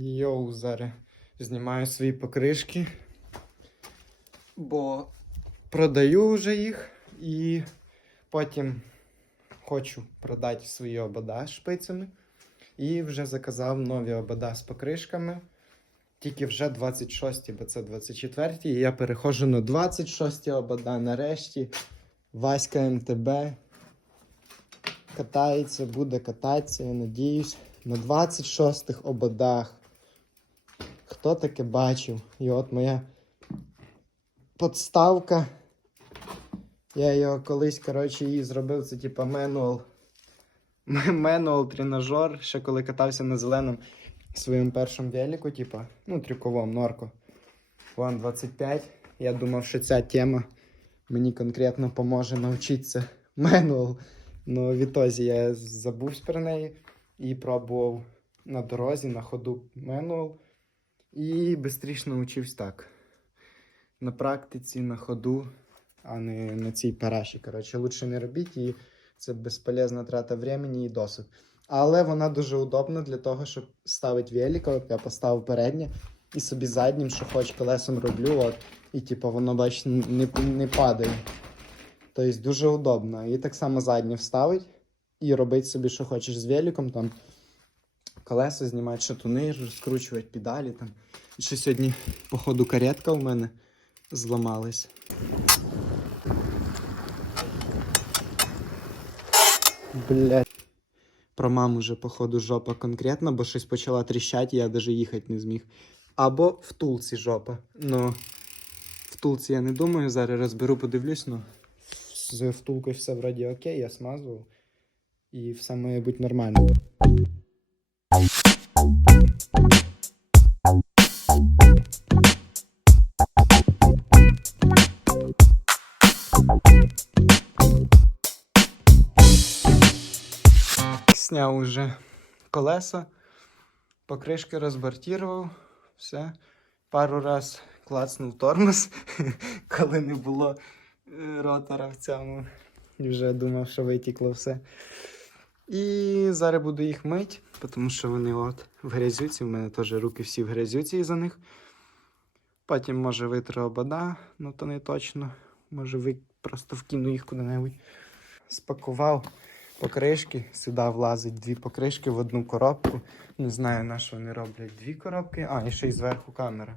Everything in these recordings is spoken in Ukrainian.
Йоу, зараз знімаю свої покришки, бо продаю вже їх і потім хочу продати свої обода шпицями. І вже заказав нові обода з покришками. Тільки вже 26, бо це 24, і я переходжу на 26 обода. Нарешті Васька МТБ катається, буде кататися, я надіюсь, на 26 ободах. Хто таке бачив? І от моя подставка. Я його колись, коротше, її зробив, це типа менуал. Менуал тренажер, ще коли катався на зеленому своєму першому велику, типа, ну, трюковому норко. Вон 25. Я думав, що ця тема мені конкретно поможе навчитися менуал. Ну, відтоді я забув про неї і пробував на дорозі, на ходу менуал. І швидше навчився так. На практиці, на ходу, а не на цій параші. Коротше, лучше не робіть її. Це безполезна трата времени і досвід. Але вона дуже удобна для того, щоб ставити велика. От я поставив переднє і собі заднім, що хоч колесом роблю. От, і типу, воно, бачите, не, не падає. Тобто дуже удобно. І так само заднє вставить і робить собі, що хочеш з великом, там колеса знімати шатуни, розкручувати педалі. Там. І ще сьогодні, походу, каретка у мене зламалась. Блять. Про маму вже, походу, жопа конкретно, бо щось почала тріщати, я навіть їхати не зміг. Або в тулці жопа. Ну, в тулці я не думаю, зараз розберу, подивлюсь, ну. З втулкою все вроді окей, я смазував. І все має бути нормально. Сняв уже колеса, покришки розбортував, все. Пару раз клацнув тормоз, коли не було е, ротора в цьому. І вже думав, що витікло все. І зараз буду їх мити, тому що вони от в грязюці. У мене теж руки всі в грязюці із-за них. Потім може витру обода, ну то не точно. Може ви просто вкину їх куди-небудь. Спакував покришки. Сюди влазить дві покришки в одну коробку. Не знаю, на що вони роблять дві коробки. А, і ще й зверху камера.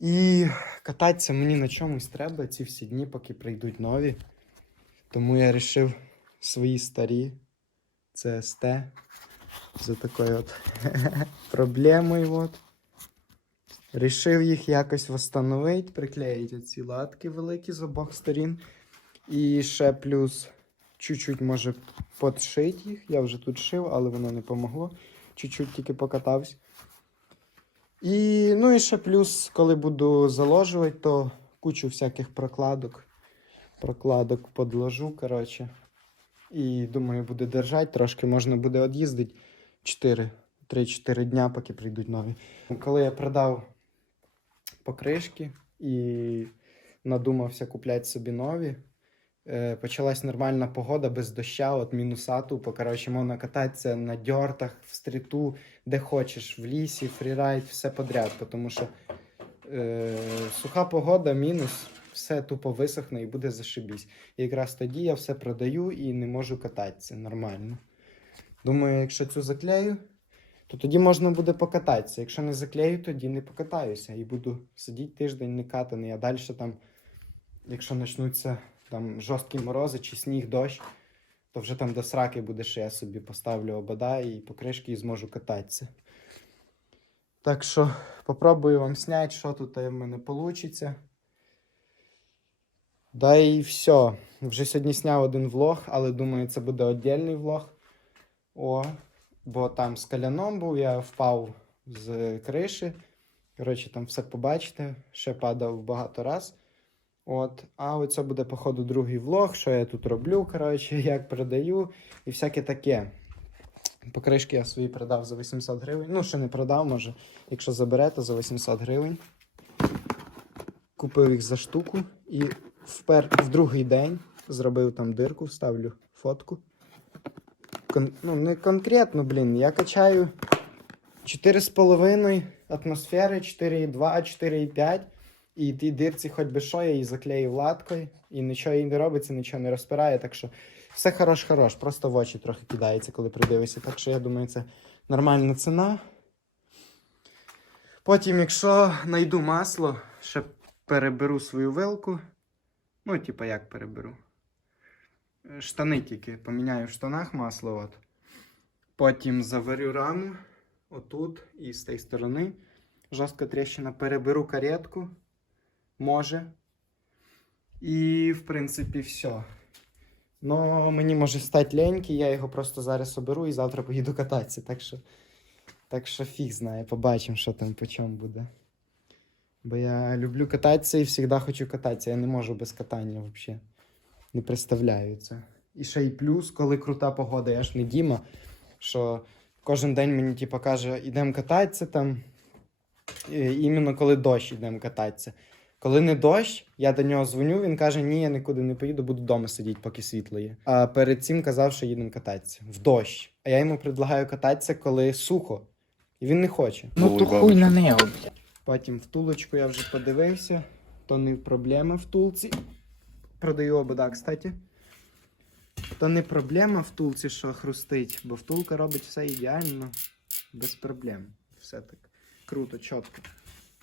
І кататися мені на чомусь треба ці всі дні, поки прийдуть нові. Тому я вирішив свої старі ЦСТ за такою от проблемою. От. Рішив їх якось встановити, приклеїти ці латки великі з обох сторін. І ще плюс чуть-чуть може подшити їх. Я вже тут шив, але воно не помогло. Чуть-чуть тільки покатався. І, ну і ще плюс, коли буду заложувати, то кучу всяких прокладок. Прокладок подложу, коротше. І думаю, буде держати. Трошки можна буде од'їздити 4, 3-4 дня, поки прийдуть нові. Коли я продав покришки і надумався купляти собі нові, почалась нормальна погода без доща, от мінуса тупо. Коротше, можна кататися на дьортах, в стріту, де хочеш, в лісі, фрірайд, все подряд. Тому що е, суха погода, мінус, все тупо висохне і буде зашибісь. І якраз тоді я все продаю і не можу кататися нормально. Думаю, якщо цю заклею, то тоді можна буде покататися. Якщо не заклею, тоді не покатаюся. І буду сидіти тиждень не катаний, а далі там, якщо почнуться там жорсткі морози чи сніг, дощ, то вже там до сраки буде, що я собі поставлю обода і покришки і зможу кататися. Так що попробую вам зняти, що тут в мене вийде. Да і все. Вже сьогодні зняв один влог, але думаю, це буде віддільний влог. О, бо там з каляном був, я впав з криші. Коротше, там все побачите, ще падав багато раз. От, а оце буде, походу, другий влог, що я тут роблю, коротше, як продаю і всяке таке. Покришки я свої продав за 800 гривень. Ну, ще не продав, може, якщо заберете за 800 гривень. Купив їх за штуку і впер... в другий день зробив там дирку, вставлю фотку. Кон... Ну, не конкретно, блін, я качаю 4,5 атмосфери, 4,2, 4,5. І тій дирці хоч би що, я її заклеїв латкою, і нічого їй не робиться, нічого не розпирає. Так що все хорош-хорош, просто в очі трохи кидається, коли придивишся. Так що я думаю, це нормальна ціна. Потім, якщо знайду масло, ще переберу свою вилку. Ну, типа, як переберу. Штани тільки поміняю в штанах масло. От. Потім заварю раму отут і з тієї сторони. Жорстка тріщина. Переберу каретку. Може. І, в принципі, все. Ну, мені може стати ленький, я його просто зараз оберу і завтра поїду кататися. Так що, так що фіг знає, побачимо, що там по чому буде. Бо я люблю кататися і завжди хочу кататися. Я не можу без катання взагалі. Не представляю це. І ще й плюс, коли крута погода, я ж не Діма, що кожен день мені типу, каже, ідемо кататися там. Іменно коли дощ ідемо кататися. Коли не дощ, я до нього дзвоню, він каже: Ні, я нікуди не поїду, буду вдома сидіти, поки світло є. А перед цим казав, що їдемо кататися в дощ. А я йому предлагаю кататися, коли сухо. І він не хоче. Ну то хуй на нього. Потім втулочку я вже подивився, то не проблема втулці. Продаю обода, кстати. То не проблема втулці, що хрустить, бо втулка робить все ідеально, без проблем. Все так круто, чітко.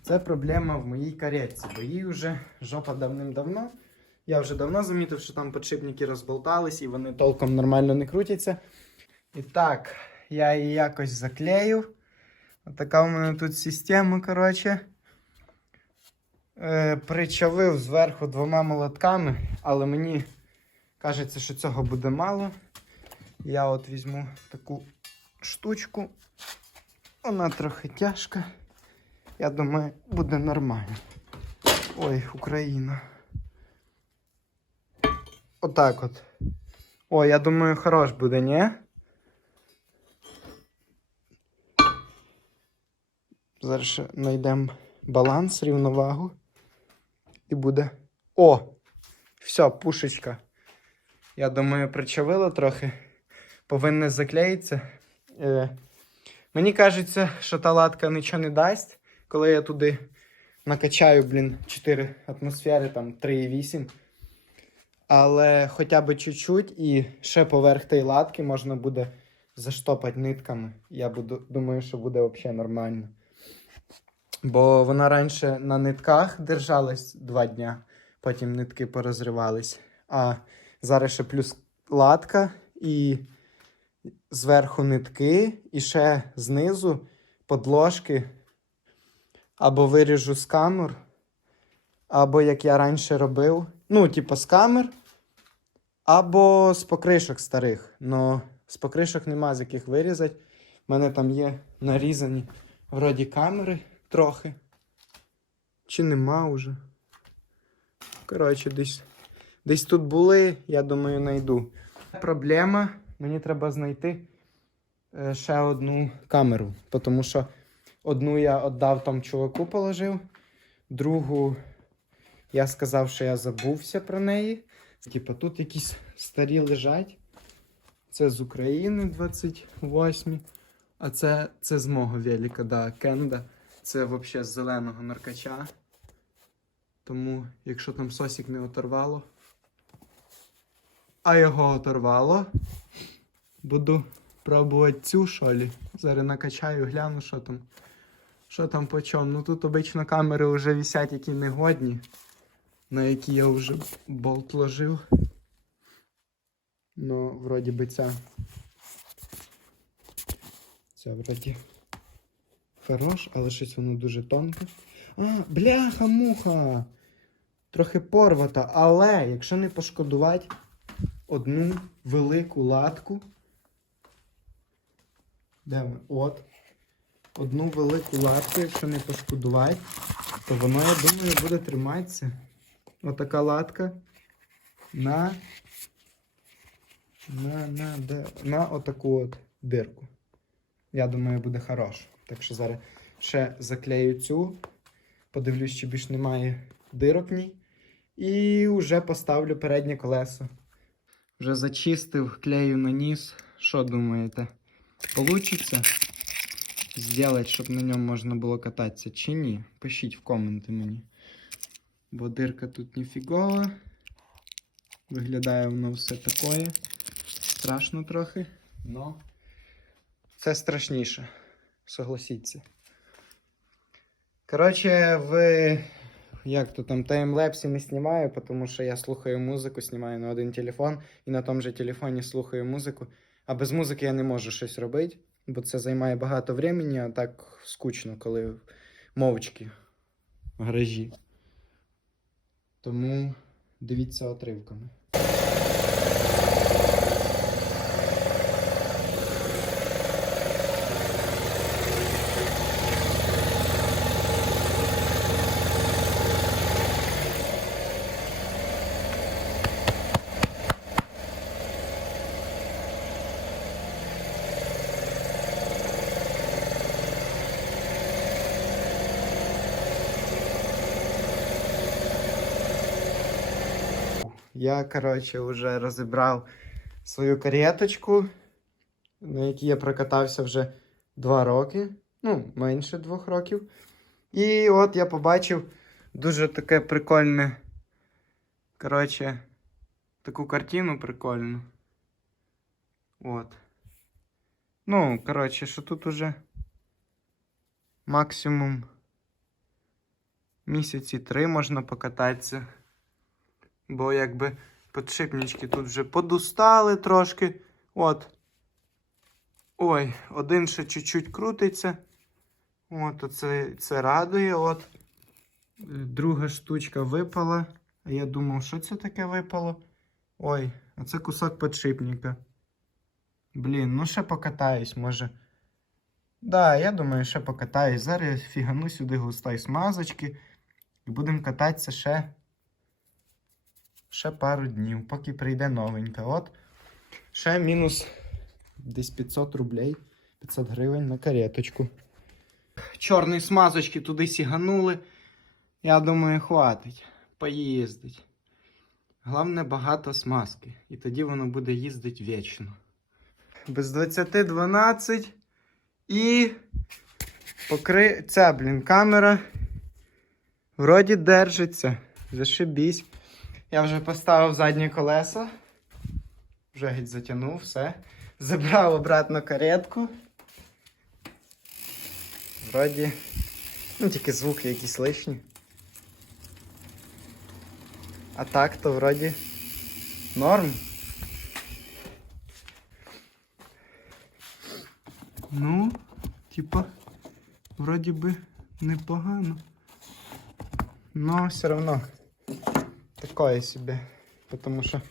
Це проблема в моїй каретці, бо їй вже жопа давним-давно. Я вже давно замітив, що там подшипники розболтались і вони толком нормально не крутяться. І так, я її якось заклею. Отака у мене тут система, коротше. Е, причавив зверху двома молотками, але мені кажеться, що цього буде мало. Я от візьму таку штучку. Вона трохи тяжка. Я думаю, буде нормально. Ой, Україна. Отак от. О, я думаю, хорош буде, ні? Зараз ще знайдемо баланс, рівновагу. І буде. О! Все, пушечка. Я думаю, причавило трохи. Повинне заклеїтися. Е, мені кажеться, що та латка нічого не дасть, коли я туди накачаю, блін, 4 атмосфери, там 3,8. Але хоча б чуть-чуть і ще поверх тієї латки можна буде заштопати нитками. Я буду, думаю, що буде взагалі нормально. Бо вона раніше на нитках держалась два дня, потім нитки порозривались. А зараз ще плюс латка і зверху нитки, і ще знизу подложки. Або виріжу з камер, або як я раніше робив. Ну, типу, з камер, або з покришок старих. Но з покришок нема з яких вирізати. У мене там є нарізані вроді камери трохи. Чи нема уже? Коротше, десь, десь тут були, я думаю, знайду. Проблема, мені треба знайти е, ще одну камеру, тому що одну я віддав тому чуваку, положив, другу я сказав, що я забувся про неї. Типа тут якісь старі лежать. Це з України 28. А це, це з мого велика, да, Кенда. Це взагалі з зеленого наркача. Тому, якщо там сосік не оторвало, а його оторвало, буду пробувати цю шолі. Зараз накачаю, гляну, що там. Що там по чому. Ну тут обично камери вже висять, які негодні, на які я вже болт ложив. Ну, вроді би ця. Це вроді хорош, але щось воно дуже тонке. А, бляха, муха! Трохи порвата, але якщо не пошкодувати одну велику латку. Де ми? От. Одну велику латку, якщо не пошкодувати, то воно, я думаю, буде триматися. Отака латка на. На, на, де, на отаку от дирку. Я думаю, буде хорош. Так що зараз ще заклею цю. Подивлюсь, чи більш немає дирок в ній. І вже поставлю переднє колесо. Вже зачистив, клею наніс. Що думаєте? Получиться? Зробити, щоб на ньому можна було кататися чи ні. Пишіть в коменти мені. Бо дирка тут ніфігова. Виглядає воно все таке. Страшно трохи, но це страшніше. Согласіться. Коротше, в як то там таймлепсі не знімаю, тому що я слухаю музику, знімаю на один телефон і на тому же телефоні слухаю музику. А без музики я не можу щось робити, бо це займає багато времени, а так скучно, коли мовчки в гаражі. Тому дивіться отривками. Я, коротше, вже розібрав свою кареточку, на якій я прокатався вже два роки, ну, менше двох років. І от я побачив дуже таке прикольне. Коротше, таку картину прикольну. От. Ну, коротше, що тут уже максимум місяці три можна покататися. Бо якби подшипнички тут вже подустали трошки. От. Ой, один ще чуть-чуть крутиться. От, оце це радує. От. Друга штучка випала. А я думав, що це таке випало? Ой, а це кусок подшипника. Блін, ну ще покатаюсь, може. Да, я думаю, ще покатаюсь. Зараз я фігану сюди густой смазочки. І будемо кататися ще ще пару днів, поки прийде новенька. От. Ще мінус десь 500 рублей, 500 гривень на кареточку. Чорні смазочки туди сіганули. Я думаю, хватить. Поїздить. Головне багато смазки. І тоді воно буде їздити вічно. Без 20-12 і покри... Ця, блін, камера. Вроді держиться. Зашибісь. Я вже поставив задні колеса. Вже геть затягнув, все. Забрав обратно каретку. Вроді. Ну, тільки звуки якісь лишні. А так то вроді норм. Ну, типа, вроді би непогано. Но все равно такое собі. Тому що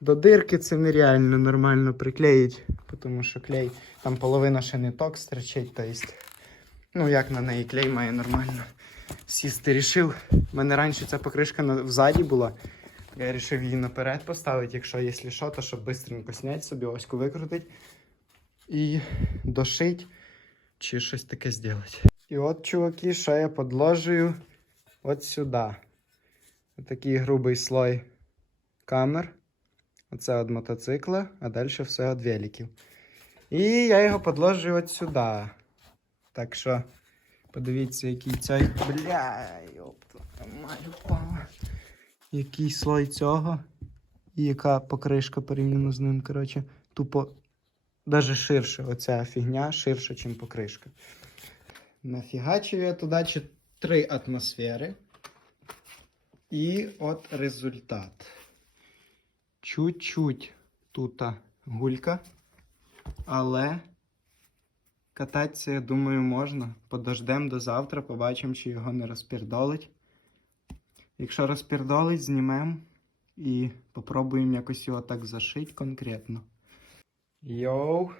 до дирки це нереально нормально приклеїть, тому що клей, там половина ще не ток строчить, то есть, ну як на неї клей має нормально сісти. Рішив. У мене раніше ця покришка на, взаді була. Я вирішив її наперед поставити, якщо якщо що, то щоб швидко зняти собі, оську викрутити і дошить чи щось таке зробити. І от, чуваки, що я подложую от сюди. Такий грубий слой камер. Оце від мотоцикла, а далі все від великів. І я його подложую от сюди. Так що, подивіться, який цей. Бля, йопта, маю пала. Який слой цього. І яка покришка порівняно з ним. Коротше, тупо даже ширше. Оця фігня ширше, ніж покришка. Нафігачив я туди чи- три атмосфери. І от результат. Чуть-чуть тут гулька, але кататися, я думаю, можна. Подождемо до завтра, побачимо, чи його не розпірдолить. Якщо розпірдолить, знімемо і попробуємо якось його так зашити конкретно. Йоу,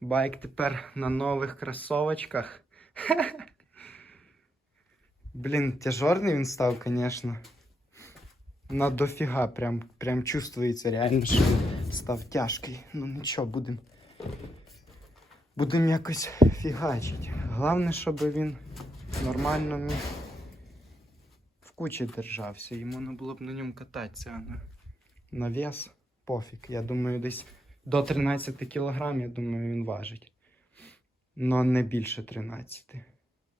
байк тепер на нових кросовочках. Блін, тяжорний він став, звісно. На дофіга, прям, прям чувствується реально, що став тяжкий. Ну нічого, будемо. Будемо якось фігачити. Головне, щоб він нормально міг в кучі держався. Йому не було б на ньому кататися. а на, на вес пофіг. Я думаю, десь до 13 кг, я думаю, він важить. Но не більше 13.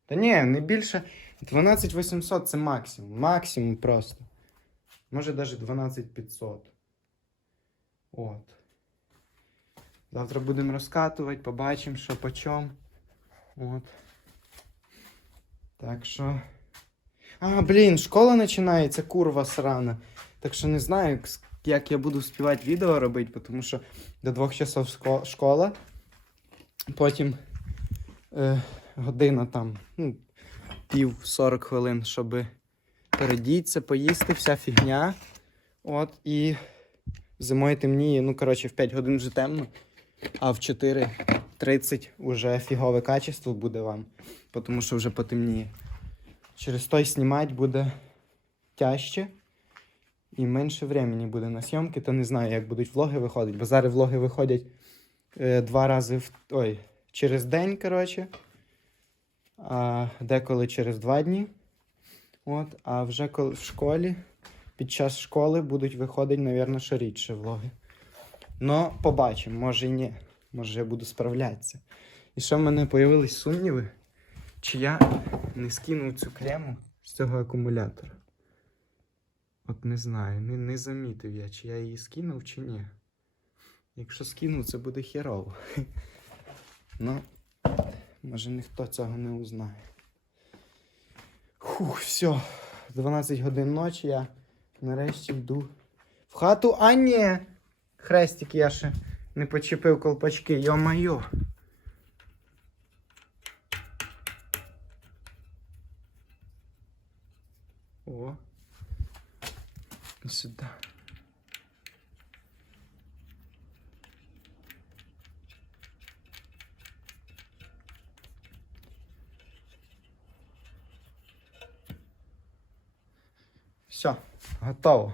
Та ні, не більше. 12 800 це максимум. Максимум просто. Може навіть 12 500. От. Завтра будемо розкатувати, побачимо, що по чому. От. Так що. А, блін, школа починається, курва срана. Так що не знаю, як, я буду співати відео робити, тому що до двох часов школа. Потім е, година там, ну, пів 40 хвилин, щоб передіться, поїсти, вся фігня. От, і зимою темніє, ну, коротше, в 5 годин вже темно, а в 4.30 уже фігове качество буде вам, тому що вже потемніє. Через той знімати буде тяжче і менше времени буде на зйомки, то не знаю, як будуть влоги виходити, бо зараз влоги виходять е, два рази в ой, через день, коротше, а деколи через два дні. От, а вже коли в школі, під час школи будуть виходити, мабуть, ще рідше влоги. Но побачимо, може і ні. Може я буду справлятися. І що в мене появились сумніви, чи я не скинув цю крему з цього акумулятора. От не знаю, не, не замітив я, чи я її скинув, чи ні. Якщо скинув, це буде херово. Ну, може ніхто цього не узнає. Фух, все. 12 годин ночі я нарешті йду в хату. А ні! Хрестик я ще не почепив колпачки, йо-майо. О. Сюди. Все, готово.